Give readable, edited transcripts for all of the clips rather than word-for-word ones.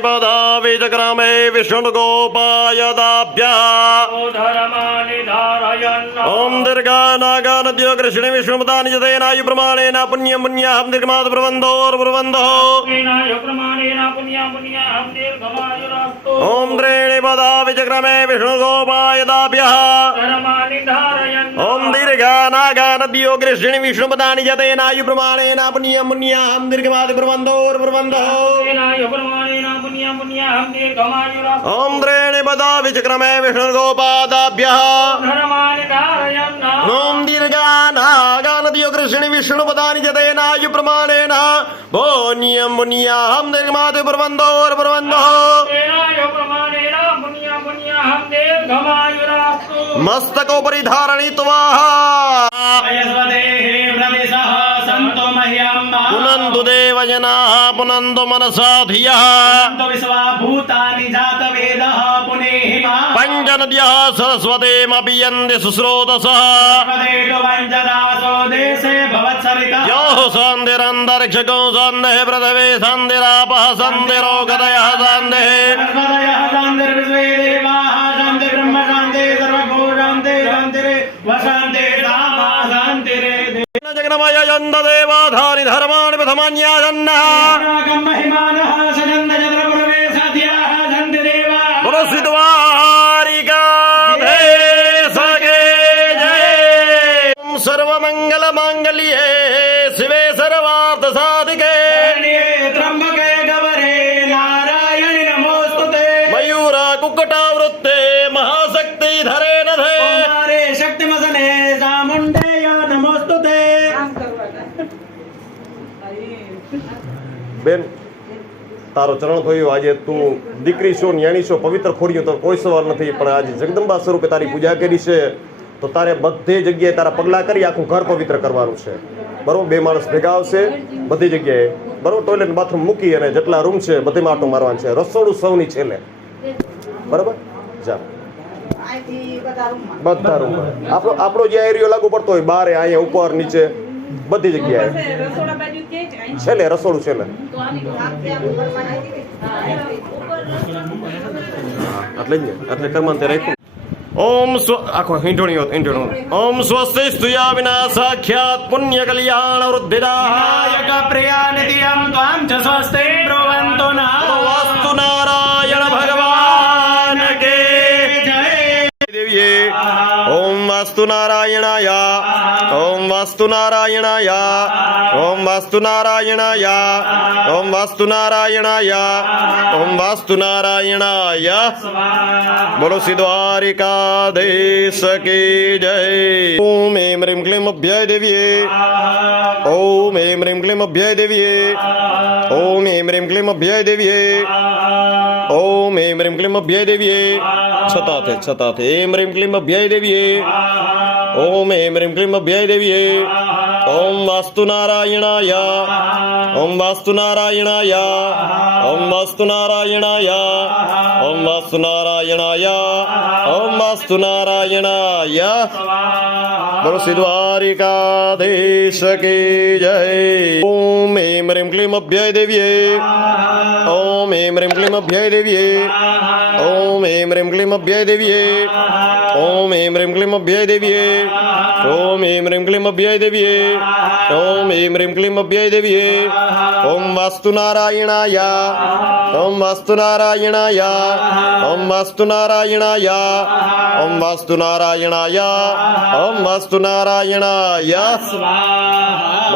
पदावि चक्रमे विष्णुगोपायदाभ्यः ॐ दीर्घानागानद्यो कृष्णे विष्णुपदानि जतेनायु प्रमाणेन पुण्यं पुण्याहं दीर्घमाद प्रबन्धोर्प्रबन्धो ॐ त्रीणि पदावि चक्रमे विष्णुगोपायदाभ्यः ॐ दीर्घानागानद्यो कृष्णे विष्णुपदानि जतेनायु प्रमाणेन पुण्यं पुण्याहं दीर्घमाद प्रबन्धोर्प्रबन्धो ॐ त्रीणि पदावि चक्रमे विष्णुगोपादाभ्यः ॐ दीर्घानागानद्यो कृष्णे विष्णुपदानि जतेनायु प्रमाणेन पुण्यं पुण्याहं दीर्घमाद प्रबन्धोर्प्रबन्धो मस्तकोपरि धारणित्वा पुनन्तु देवजनाः पुनन्तु मनसा धियः पञ्चनद्यः सरस्वतीमपि यन्ति सुस्रोतसः योः शान्तिरन्तरिक्षको शान्तिः पृथिवी शान्तिरापः शान्तिरोगदयः शान्तिः जगन्मय यन्द देवाधारि धर्माणि प्रथमान्यासन्नः पुरस्विद्वारिकाधेशके जय सर्वमङ्गलमाङ्गल्ये शिवे सर्वार्थसाधिके त्र्यम्बके गौरी नारायणि नमोस्तुते मयूरा कुक्कुटावृत्ते महाशक्ति धरे नधे शक्तिमसने चामुण्डे नमोस्तुते બેન તારો ચરણ થયો આજે તું દીકરી છો ન્યાણી છો પવિત્ર ખોર્યું તો કોઈ સવાલ નથી પણ આજે જગદંબા સ્વરૂપે તારી પૂજા કરી છે તો તારે બધે જગ્યાએ તારા પગલા કરી આખું ઘર પવિત્ર કરવાનું છે બરોબર બે માણસ ભેગા આવશે બધી જગ્યાએ બરોબર ટોયલેટ બાથરૂમ મૂકી અને જેટલા રૂમ છે બધે માટો મારવાનું છે રસોડું સૌની છેલ્લે બરોબર જા બધા રૂમ આપણો જે એરિયો લાગુ પડતો હોય બારે અહીંયા ઉપર નીચે બધી જગ્યાએ છેલ્લે રસોડું છેલ્લે એટલે જ ને એટલે કર્મ તે રાખ્યું ઓમ આખો હિંડોણીઓ ઓમ સ્વસ્તિ સ્તુયા વિના સાખ્યાત પુણ્ય કલ્યાણ વૃદ્ધિદાયક પ્રિયાનિધિયં ત્વાં ચ સ્વસ્તિ બ્રુવન્તુ નમસ્તુ નારાયણ ભગવાન કે જય દેવીએ ઓમ વાસ્તુ નારાયણાય ઓમ વાસ્તુ નારાયણાય ઓમ વાસ્તુ નારાયણાય ઓમ વાસ્તુ નારાયણાય ઓમ વાસ્તુ નારાયણાય બોલો દ્વારિકાધીશ કી જય ઓમ એમ રીમ ક્લીમ અભ્યય દેવીએ ઓમ એમ રીમ ક્લીમ અભ્યય દેવીએ ઓમ એમ રીમ ક્લીમ અભ્યય દેવીએ ઓમ એમ રીમ ક્લીમ અભ્યય દેવીએ છતાથે એમ રીમ ક્લીમ અભ્યય દેવીએ ઓમ એમ રીમ ક્લીમ અભ્યય દેવીએ ઓમ વાસ્તુ નારાયણાય ઓમ વાસ્તુ નારાયણાય ઓમ વાસ્તુ નારાયણાય ઓમ વાસ્તુ નારાયણાય ઓમ વાસ્તુ નારાયણાય બોલો દ્વારિકાધીશ કી જય ઓમ એમ રીમ ક્લીમ અભ્યય દેવીએ ઓમ એમ રીમ ક્લીમ અભ્યય દેવીએ ઓમ એમ રીમ ક્લીમ અભ્યય દેવીએ ઓમ એમ રીમ ક્લીમ અભ્યય દેવીએ ઓમ એમ રીમ ક્લીમ અભ્યય દેવીએ ઓમ એમ રીમ ક્લીમ અભ્યય દેવીએ ઓમ વાસ્તુ નારાયણાય ઓમ વાસ્તુ નારાયણાય ઓમ વાસ્તુ નારાયણાય ઓમ વાસ્તુ નારાયણાય ઓમ વાસ્તુ નારાયણાય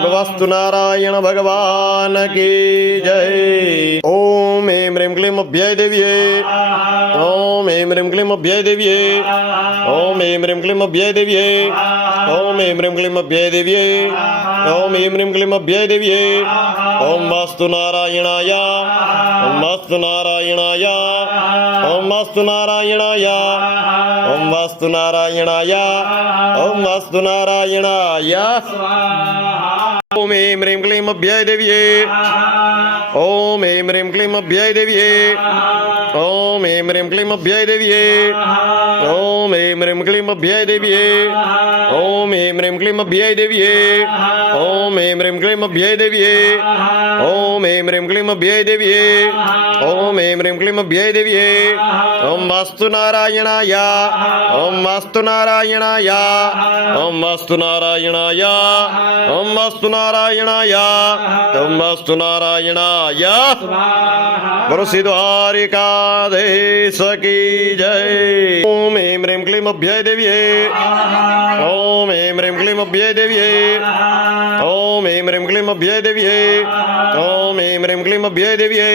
વાસ્તુ નારાયણ ભગવાન કી જય ઓમ એમ રીમ ક્લીમ અભ્યય દેવીએ ઓમ એમ રીમ ક્લીમ અભ્યય દેવીએ ઓમ એમ રીમ ક્લીમ અભ્યય દેવીએ ઓમ એમ રીમ ક્લીમ અભ્યય દેવીએ ઓમ એમ રીમ ક્લીમ અભ્યય દેવીએ ઓમ વાસ્તુ નારાયણાય ઓમ વાસ્તુ નારાયણાય ઓમ વાસ્તુ નારાયણાય ઓમ વાસ્તુ નારાયણાય ઓમ વાસ્તુ નારાયણાય ॐ ऐं ह्रीं क्लीं अभ्याय देव्ये ॐ ऐं ह्रीं क्लीं अभ्याय देव्ये ॐ ऐं ह्रीं क्लीं अभ्याय देव्ये ॐ ऐं ह्रीं क्लीं अभ्याय देव्ये ॐ ऐं ह्रीं क्लीं अभ्याय देव्ये ॐ ऐं ह्रीं क्लीं अभ्याय देव्ये ॐ ऐं ह्रीं क्लीं अभ्याय देव्ये ॐ ऐं ह्रीं क्लीं अभ्याय देव्ये ॐ वास्तु नारायणाय ॐ वास्तु नारायणाय ॐ वास्तु नारायणाय ॐ वास्तु नारायणाय ॐ वास्तु नारायणाय गुरु द्वारिकाधीश की जय ॐ ऐं ह्रीं क्लीं अभ्याय देव्ये ॐ ऐं ह्रीं क्लीं अभ्याय देव्ये ॐ ऐं ह्रीं क्लीं अभ्याय देव्ये ॐ ऐं ह्रीं क्लीं अभ्याय देव्ये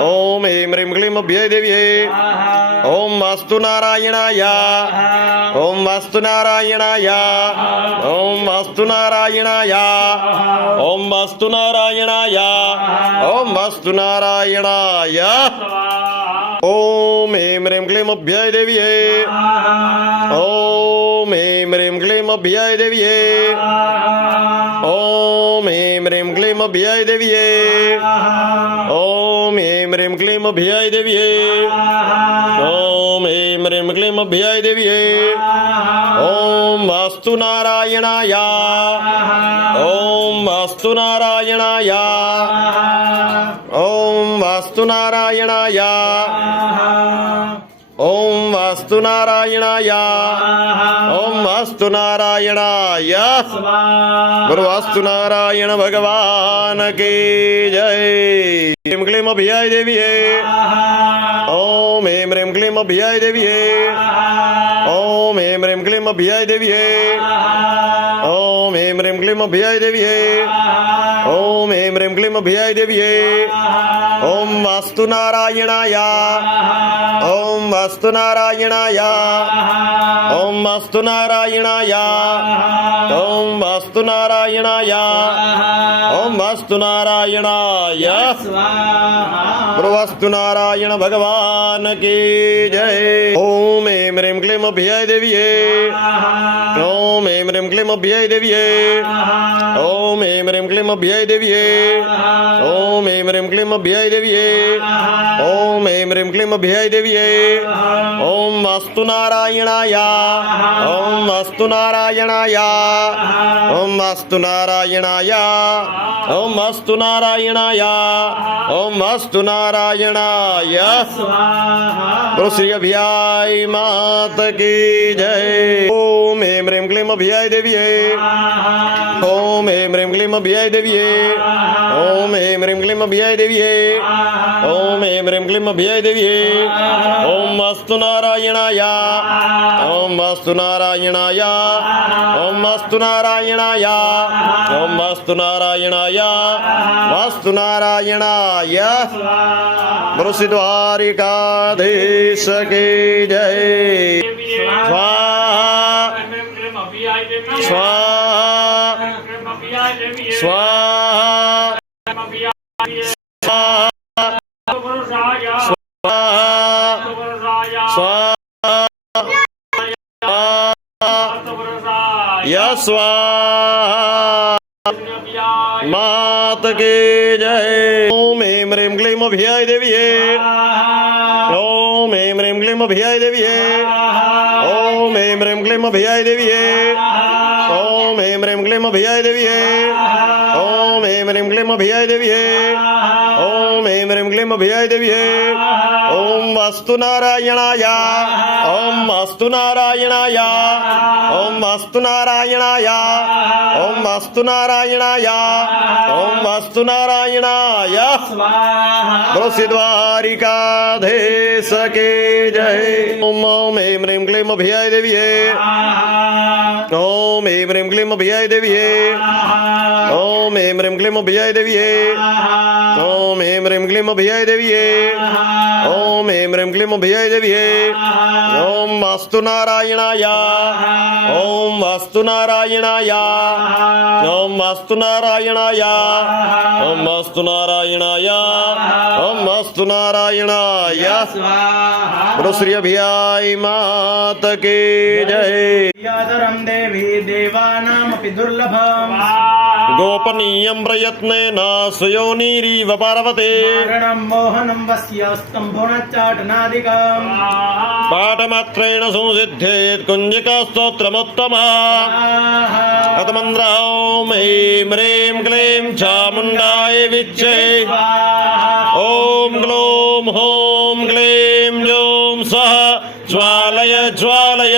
ॐ ऐं ह्रीं क्लीं अभ्याय देव्ये ॐ वास्तु नारायणाय ॐ वास्तु नारायणाय ॐ वास्तु नारायणाय ॐ वास्तु नारायणाय ॐ वास्तु नारायणाय ॐ ऐं ह्रीं क्लीं अभ्याय देव्ये ॐ ऐं ह्रीं क्लीं अभ्याय देव्ये ॐ ऐं ह्रीं क्लीं अभ्याय देव्ये ॐ ऐं ह्रीं क्लीं अभ्याय देव्ये ॐ ऐं ह्रीं क्लीं अभ्याय देव्ये ॐ वास्तु नारायणाय ॐ वास्तु नारायणाय ॐ वास्तु नारायणाय ॐ वास्तु नारायणाय ॐ वास्तु नारायणाय गुरु वास्तु नारायण भगवान की जय ह्रीं क्लीं अभ्याय देव्ये ॐ ऐं ह्रीं क्लीं अभ्याय देव्ये ॐ ऐं ह्रीं क्लीं अभ्याय देव्ये ॐ ऐं ह्रीं क्लीं अभ्याय देव्ये ॐ ऐं ह्रीं क्लीं अभ्याय देव्ये ॐ वास्तु नारायणाय ॐ वास्तु नारायणाय ॐ वास्तु नारायणाय ॐ वास्तु नारायणाय ॐ वास्तु नारायणाय गुरु वास्तु नारायण भगवान की जय ॐ ऐं ह्रीं क्लीं अभ्याय देव्ये ॐ ऐं ह्रीं क्लीं अभ्याय देव्ये ॐ ऐं ह्रीं क्लीं अभ्याय देव्ये ॐ ऐं ह्रीं क्लीं अभ्याय देव्ये ॐ ऐं ह्रीं क्लीं अभ्याय देव्ये ॐ वास्तु नारायणाय ॐ वास्तु नारायणाय ॐ वास्तु नारायणाय ॐ वास्तु नारायणाय ॐ वास्तु नारायणाय गुरु श्री अभ्याय मात की जय ॐ ऐं ह्रीं क्लीं अभ्याय देव्ये ॐ ऐं ह्रीं क्लीं अभ्याय देव्ये ॐ ऐं ह्रीं क्लीं अभ्याय देव्ये ॐ ऐं ह्रीं क्लीं अभ्याय देव्ये ॐ वास्तु नारायणाय ॐ वास्तु नारायणाय ॐ वास्तु नारायणाय ॐ वास्तु नारायणाय वास्तु नारायणाय गुरु श्री द्वारिकाधीश की जय स्वाहा स्वाहा स्वाहा मात की जय ॐ ऐं ह्रीं क्लीं अभ्याय देव्ये ॐ ऐं ह्रीं क्लीं अभ्याय देव्ये ॐ ऐं ह्रीं क्लीं अभ्याय देव्ये ॐ ऐं ह्रीं क्लीं अभ्याय देव्ये ॐ ऐं ह्रीं क्लीं अभ्याय देव्ये ॐ ऐं ह्रीं क्लीं अभ्याय देव्ये ॐ वास्तु नारायणाय ॐ वास्तु नारायणाय ॐ वास्तु नारायणाय ॐ वास्तु नारायणाय ॐ वास्तु नारायणाय गुरु श्री द्वारिकाधीश की जय ॐ ऐं ह्रीं क्लीं अभ्याय देव्ये ॐ ऐं ह्रीं क्लीं अभ्याय देव्ये ॐ ऐं ह्रीं क्लीं अभ्याय देव्ये ॐ ऐं ह्रीं क्लीं अभ्याय देव्ये ॐ ऐं ह्रीं क्लीं अभ्याय देव्ये ॐ वास्तु नारायणाय ॐ वास्तु नारायणाय ॐ वास्तु नारायणाय ॐ वास्तु नारायणाय ॐ वास्तु नारायणाय गुरु श्री अभ्याय मात की जय यादरं देवी देवानामपि दुर्लभम् गोपनीयं प्रयत्नेन स्वयोनिरिव पार्वते मारणं मोहनं वस्य स्तम्भोनच्चाटनादिकम् पाठमात्रेण संसिद्धेत् कुञ्जिकास्तोत्रमुत्तमः अतमन्त्र ॐ ऐं ह्रीं क्लीं चामुण्डाय विच्चे ॐ ग्लौं हौं क्लीं जौं सः ज्वालय ज्वालय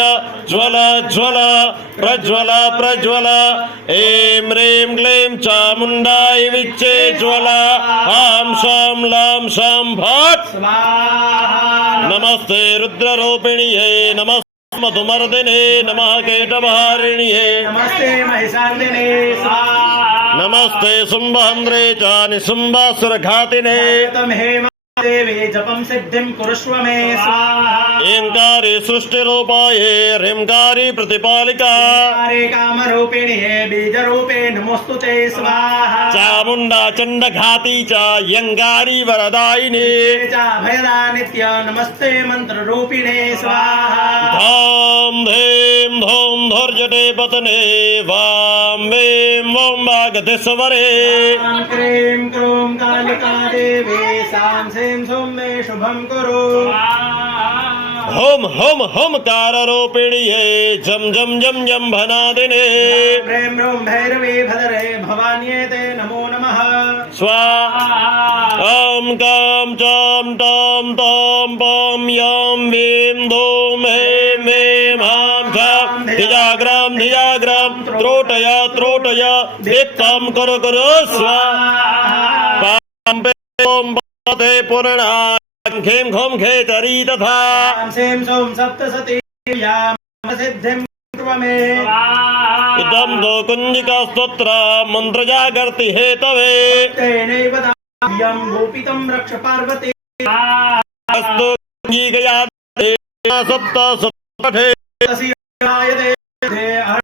ज्वल ज्वल प्रज्वल प्रज्वल ऐं ह्रीं क्लीं चामुण्डाय विच्चे ज्वल हां शां लां शां भट् नमस्ते रुद्ररूपिण्ये नमस्ते मधुमर्दिने नमः केटभारिण्ये नमस्ते महिषार्दिने स्वाहा नमस्ते शुम्भहन्द्रे च निशुम्भासुरघातिने तम हेम देवी जपं सिद्धिं कुरुष्व मे स्वाहा ऐङ्कारी सृष्टिरूपाये ह्रीङ्कारी प्रतिपालिका हरे कामरूपिणी हे बीजरूपे नमोस्तुते स्वाहा चामुण्डा चण्डघाती च यङ्गारी वरदायिनी भयदा नित्य नमस्ते मन्त्ररूपिणे स्वाहा धाम धीं धूं धोर्जटे पतने वां वीं वं वागधेश्वरे ॐ क्रीं क्रूं कालिका देवी सां सीं सों मे शुभं कुरु होम होम होमकाररूपिण्ये जं जं जं जं भनादिने प्रेम रूं भैरवे भद्रे भवान्येते नमो नमः स्वाहा ॐ कां चां टां तां पां यां वीं धूं ह्रीं वीं हां छां धियाग्रां धियाग्रां त्रोटय त्रोटय दीप्तं कुरु कुरु स्वाहा पां ॐ पते पूर्णा खें खों खेचरी तथा ॐ सीं सों सप्तसती यां सिद्धिं कुरु मे इदं दो कुञ्जिकास्तोत्र मन्त्रजागर्ति हेतवे तेनैव दाभ्यं भूपितं रक्ष पार्वती अस्तु कुञ्जिकया सप्त सप्तपठे तस्याय देवे